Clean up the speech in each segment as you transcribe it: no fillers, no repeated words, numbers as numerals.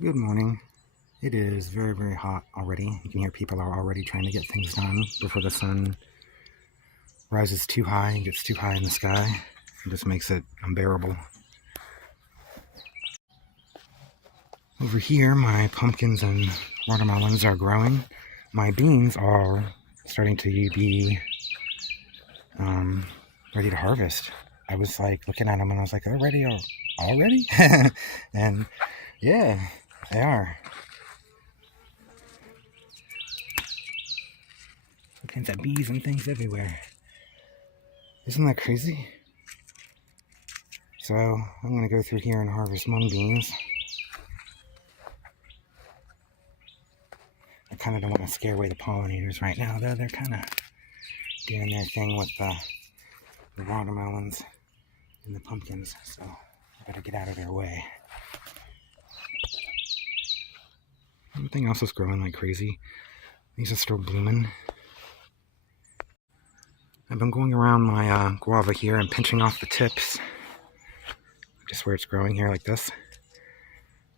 Good morning. It is very, very hot already. You can hear people are already trying to get things done before the sun rises too high and gets too high in the sky. It just makes it unbearable. Over here, my pumpkins and watermelons are growing. My beans are starting to be ready to harvest. I was like looking at them and I was like, they're ready already? And yeah, they are. All kinds of bees and things everywhere. Isn't that crazy? So I'm going to go through here and harvest mung beans. I kind of don't want to scare away the pollinators right now, though. They're kind of doing their thing with the watermelons and the pumpkins, so I better get out of their way. Everything else is growing like crazy. These are still blooming. I've been going around my guava here and pinching off the tips, just where it's growing here like this,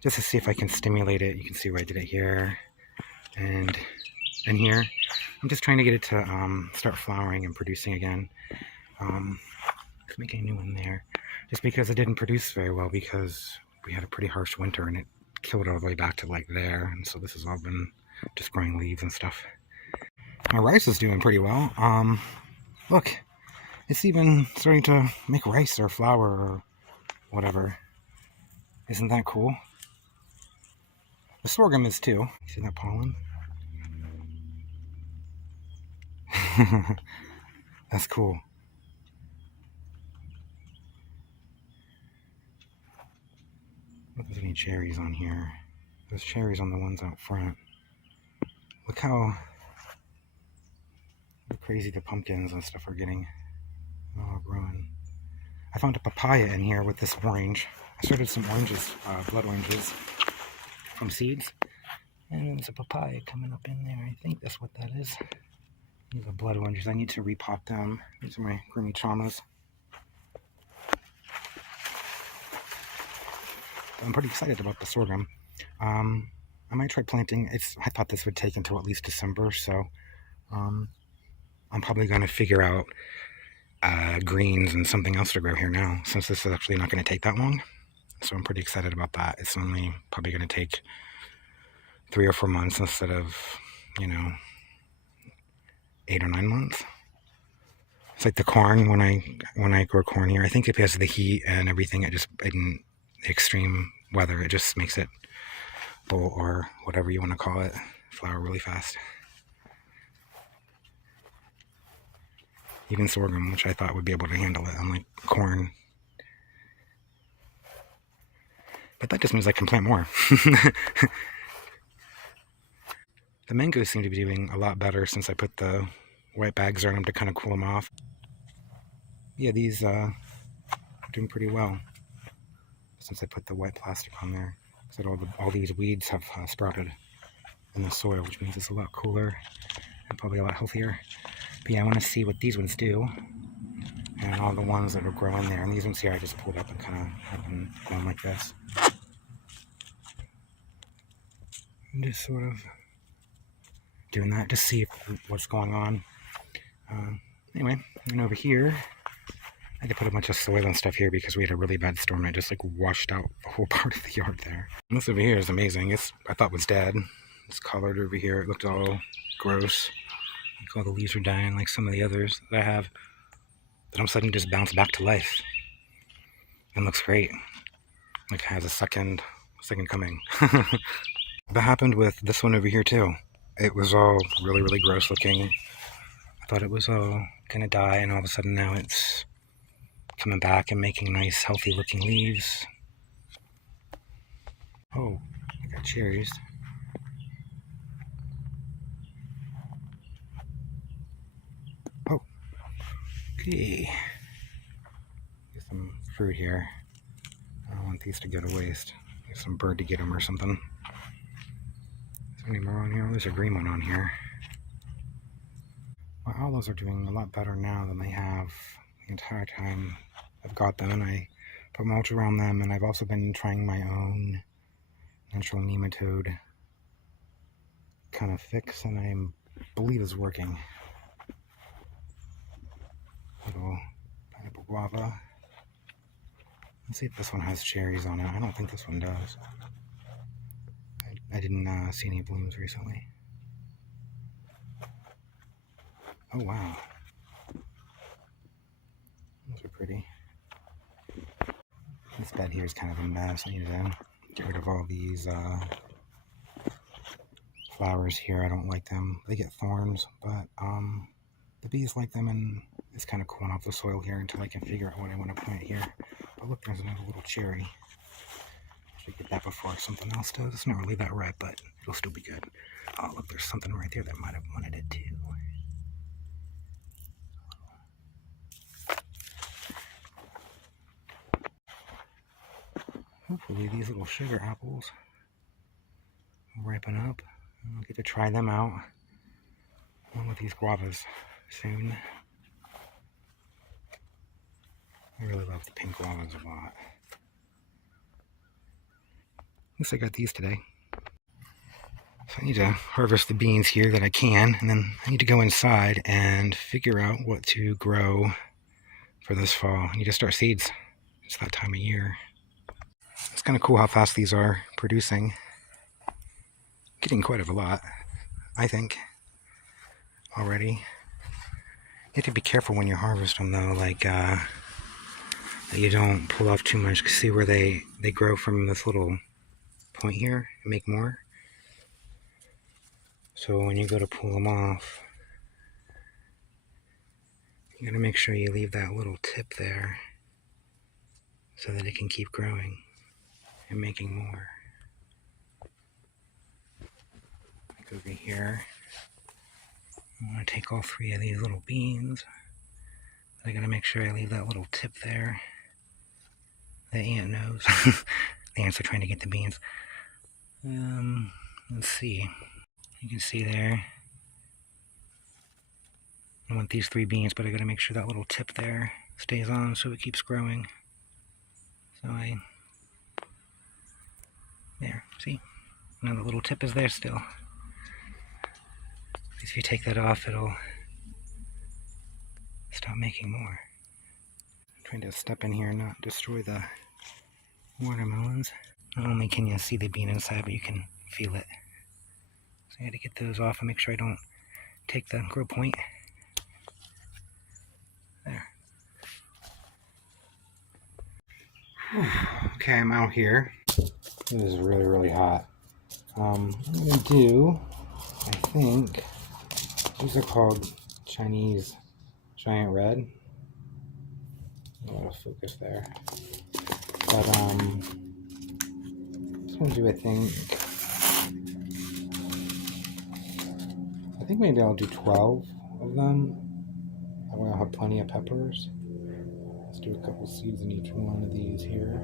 just to see if I can stimulate it. You can see where I did it here and here. I'm just trying to get it to start flowering and producing again. Making a new one there, just because it didn't produce very well because we had a pretty harsh winter and it killed it all the way back to like there, and so this has all been just growing leaves and stuff. My rice is doing pretty well. Look, it's even starting to make rice or flour or whatever. Isn't that cool? The sorghum is too. See that pollen? That's cool. Look, there's any cherries on here. There's cherries on the ones out front. Look how crazy the pumpkins and stuff are getting. Oh, growing. I found a papaya in here with this orange. I started some oranges, blood oranges, from seeds. And there's a papaya coming up in there. I think that's what that is. These are blood oranges. I need to repot them. These are my grimy chamas. I'm pretty excited about the sorghum. I might try planting. I thought this would take until at least December, so I'm probably going to figure out greens and something else to grow here now, since this is actually not going to take that long. So I'm pretty excited about that. It's only probably going to take 3 or 4 months instead of, 8 or 9 months. It's like the corn. When I grow corn here, I think because of the heat and everything, in extreme weather, it just makes it bowl or whatever you want to call it flower really fast. Even sorghum, which I thought would be able to handle it, unlike corn. But that just means I can plant more. The mangoes seem to be doing a lot better since I put the white bags on them to kind of cool them off. Yeah, these are doing pretty well since I put the white plastic on there. So all these weeds have sprouted in the soil, which means it's a lot cooler and probably a lot healthier. But yeah, I want to see what these ones do, and all the ones that are growing there. And these ones here I just pulled up and kind of have them going like this. And just sort of doing that to see what's going on. Anyway, and over here, I had to put a bunch of soil and stuff here because we had a really bad storm and it just like washed out the whole part of the yard there. And this over here is amazing. I thought was dead. It's colored over here. It looked all gross. Like all the leaves are dying like some of the others that I have. But all of a sudden just bounced back to life. And looks great. Like it has a second coming. That happened with this one over here too. It was all really, really gross looking. I thought it was all gonna die, and all of a sudden now it's coming back and making nice, healthy looking leaves. Oh, I got cherries. Oh, okay. Get some fruit here. I don't want these to go to waste. Get some bird to get them or something. Is there any more on here? There's a green one on here. Well, olives are doing a lot better now than they have the entire time I've got them, and I put mulch around them, and I've also been trying my own natural nematode kind of fix, and I believe is working. Little pineapple guava. Let's see if this one has cherries on it. I don't think this one does. I didn't see any blooms recently. Oh wow, those are pretty. This bed here is kind of a mess. I need to get rid of all these flowers here. I don't like them. They get thorns, but the bees like them, and it's kind of cooling off the soil here until I can figure out what I want to plant here. But look, there's another little cherry. Should get that before something else does. It's not really that ripe, but it'll still be good. Oh, look, there's something right there that might have wanted it too. Hopefully these little sugar apples will ripen up. I'll get to try them out along with these guavas soon. I really love the pink guavas a lot. At least I got these today. So I need to harvest the beans here that I can, and then I need to go inside and figure out what to grow for this fall. I need to start seeds. It's that time of year. It's kind of cool how fast these are producing. Getting quite a lot, I think, already. You have to be careful when you harvest them though, like that you don't pull off too much. See where they grow from this little point here and make more. So when you go to pull them off, you gotta make sure you leave that little tip there so that it can keep growing and making more. Like over here, I want to take all 3 of these little beans, but I gotta make sure I leave that little tip there. The ant knows. The ants are trying to get the beans. Let's see. You can see there. I want these 3 beans, but I gotta make sure that little tip there stays on so it keeps growing. So there, see? Now the little tip is there still. If you take that off, it'll stop making more. I'm trying to step in here and not destroy the watermelons. Not only can you see the bean inside, but you can feel it. So I had to get those off and make sure I don't take the grow point. There. Okay, I'm out here. It is really, really hot. What I'm going to do, I think, these are called Chinese giant red. A lot of focus there. But, I'm just going to do, I think maybe I'll do 12 of them. That way I'll have plenty of peppers. Let's do a couple seeds in each one of these here.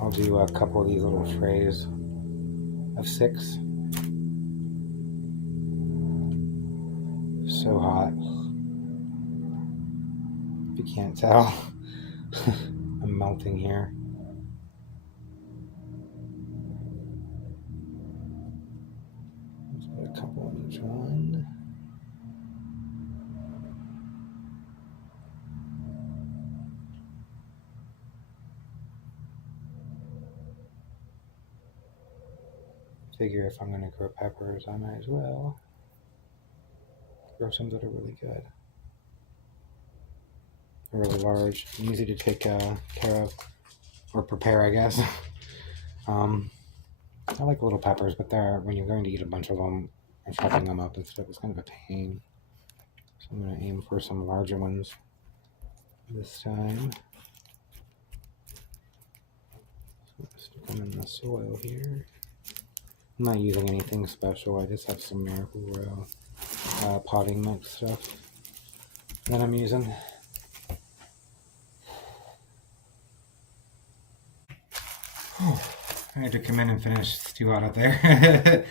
I'll do a couple of these little trays of 6. So hot. If you can't tell, I'm melting here. Let's put a couple in each one. Figure if I'm going to grow peppers, I might as well grow some that are really good. They're really large, easy to take care of, or prepare, I guess. I like little peppers, but when you're going to eat a bunch of them and chopping them up and stuff, it's kind of a pain. So I'm going to aim for some larger ones this time. So I'm going to stick them in the soil here. I'm not using anything special, I just have some Miracle-Gro potting mix stuff that I'm using. I had to come in and finish stew out of there.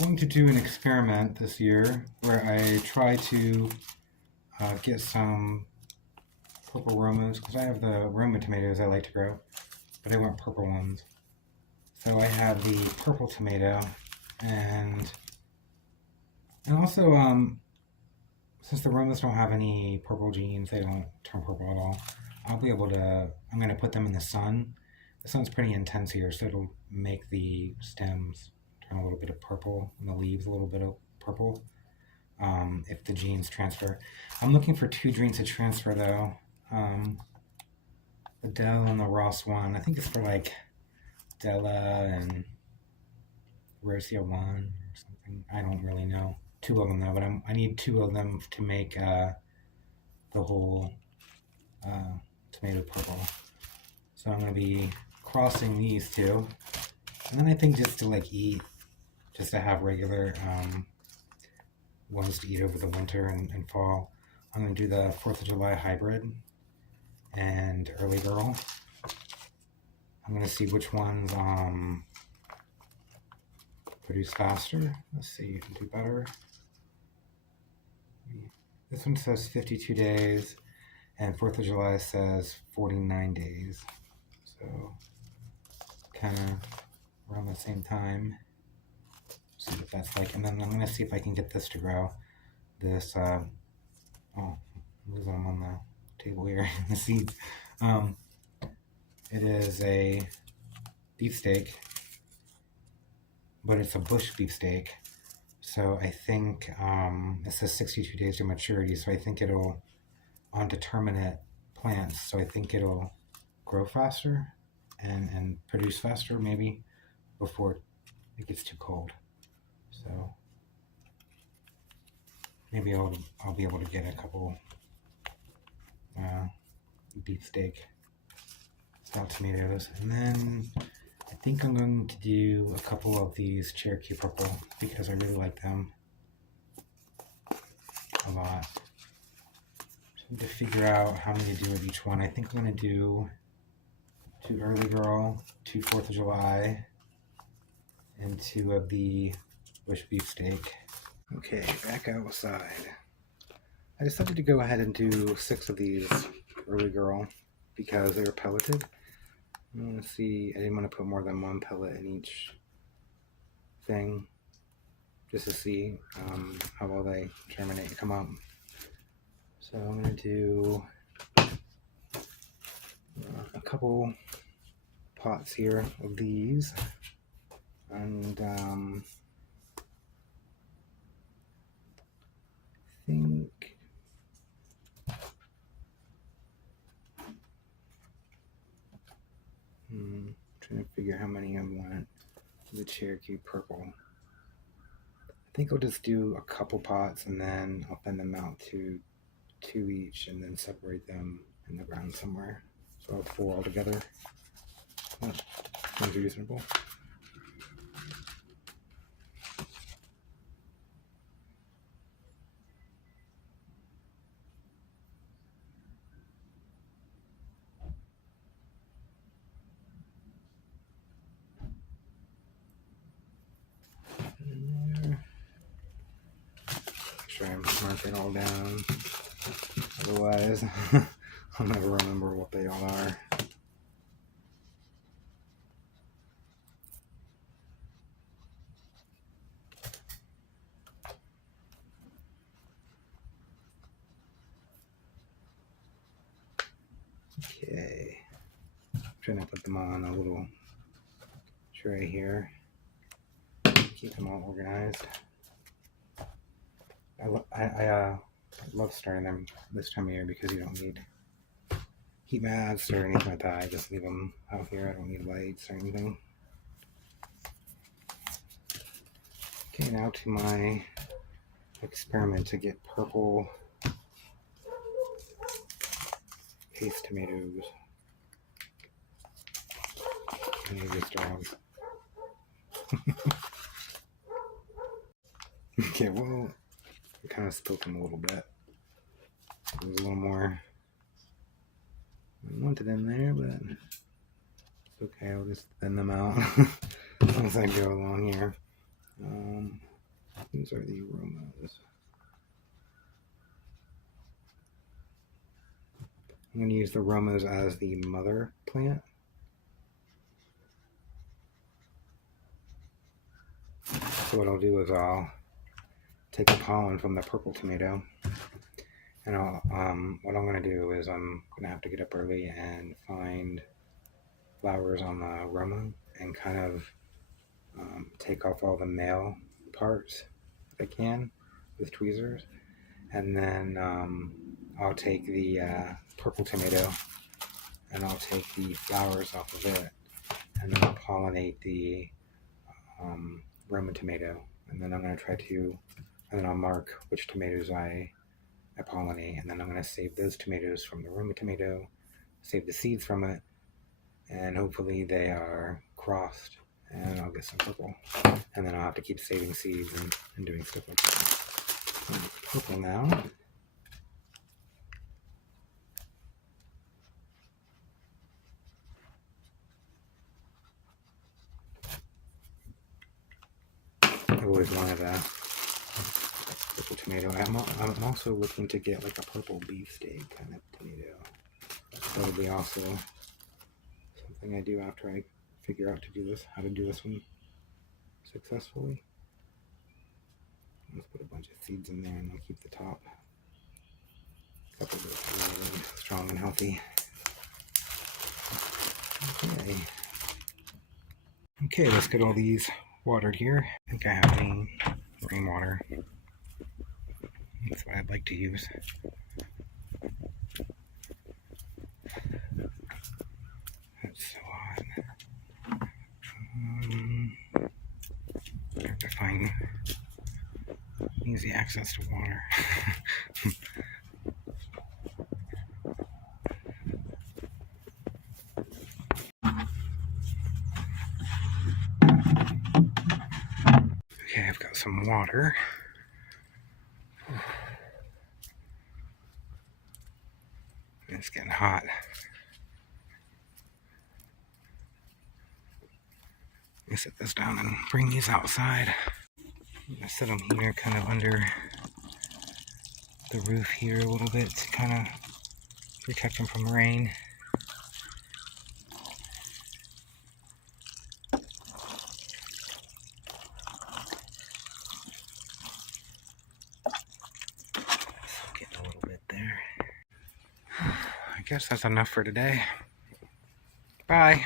Going to do an experiment this year where I try to get some purple Romas, because I have the Roma tomatoes I like to grow, but I want purple ones. So I have the purple tomato, and also, since the Romas don't have any purple genes, they don't turn purple at all, I'll be able to, I'm going to put them in the sun. The sun's pretty intense here, so it'll make the stems turn a little bit of purple, and the leaves a little bit of purple, if the genes transfer. I'm looking for 2 genes to transfer, though. The Dell and the Ross one, I think it's for like Della and Rosia 1 or something. I don't really know. 2 of them though, but I need 2 of them to make the whole tomato purple. So I'm going to be crossing these 2. And then I think just to like eat, just to have regular ones to eat over the winter and fall, I'm going to do the 4th of July hybrid and early girl. I'm going to see which ones produce faster. Let's see, you can do better. This one says 52 days, and 4th of July says 49 days. So, kind of around the same time. See what that's like. And then I'm going to see if I can get this to grow. This, oh, I'm losing them on the table here, the seeds. It is a beefsteak, but it's a bush beefsteak. So I think it says 62 days to maturity, so I think it'll, on determinate plants, so I think it'll grow faster and produce faster maybe before it gets too cold. So maybe I'll be able to get a couple beefsteak stout tomatoes, and then I think I'm going to do a couple of these Cherokee purple because I really like them a lot. So I need to figure out how many to do with each one. I think I'm going to do 2 early girl, 2 4th of July, and 2 of the bush beefsteak. Okay, back outside. I decided to go ahead and do 6 of these early girl because they were pelleted. I want to see, I didn't want to put more than 1 pellet in each thing, just to see how well they germinate and come up. So I'm going to do a couple pots here of these, and I think trying to figure how many I want for the Cherokee purple. I think I'll just do a couple pots and then I'll thin them out to 2 each and then separate them in the ground somewhere. So I'll have 4 all together. That seems reasonable. Make sure I mark it all down. Otherwise, I'll never remember what they all are. Okay, I'm trying to put them on a little tray here. Keep them all organized. I love starting them this time of year because you don't need heat mats or anything like that. I just leave them out here. I don't need lights or anything. Okay, now to my experiment to get purple paste tomatoes. I need these dogs. Okay, well, I kind of spilled them a little bit. There's a little more I wanted in there, but it's okay. I'll just thin them out as I go along here. These are the aromas. I'm going to use the Romas as the mother plant. So what I'll do is I'll take the pollen from the purple tomato, and what I'm going to do is I'm going to have to get up early and find flowers on the Roma and kind of take off all the male parts if I can with tweezers, and then I'll take the purple tomato and I'll take the flowers off of it, and then I'll pollinate the Roma tomato, and then I'm going to and then I'll mark which tomatoes I pollinate, and then I'm going to save those tomatoes from the Roma tomato, save the seeds from it, and hopefully they are crossed, and I'll get some purple, and then I'll have to keep saving seeds and doing stuff like that. Purple now. I've always wanted a purple tomato. I'm also looking to get like a purple beefsteak kind of tomato. That would be also something I do after I figure out how to do this one successfully. Let's put a bunch of seeds in there and I'll keep the top. A couple of those really strong and healthy. Okay, let's get all these watered here. I think I have any rainwater. That's what I'd like to use. That's so hot. I have to find easy access to water. Okay, I've got some water. It's getting hot. Let me set this down and bring these outside. I'm going to set them here kind of under the roof here a little bit to kind of protect them from rain. Getting a little bit there. I guess that's enough for today. Bye.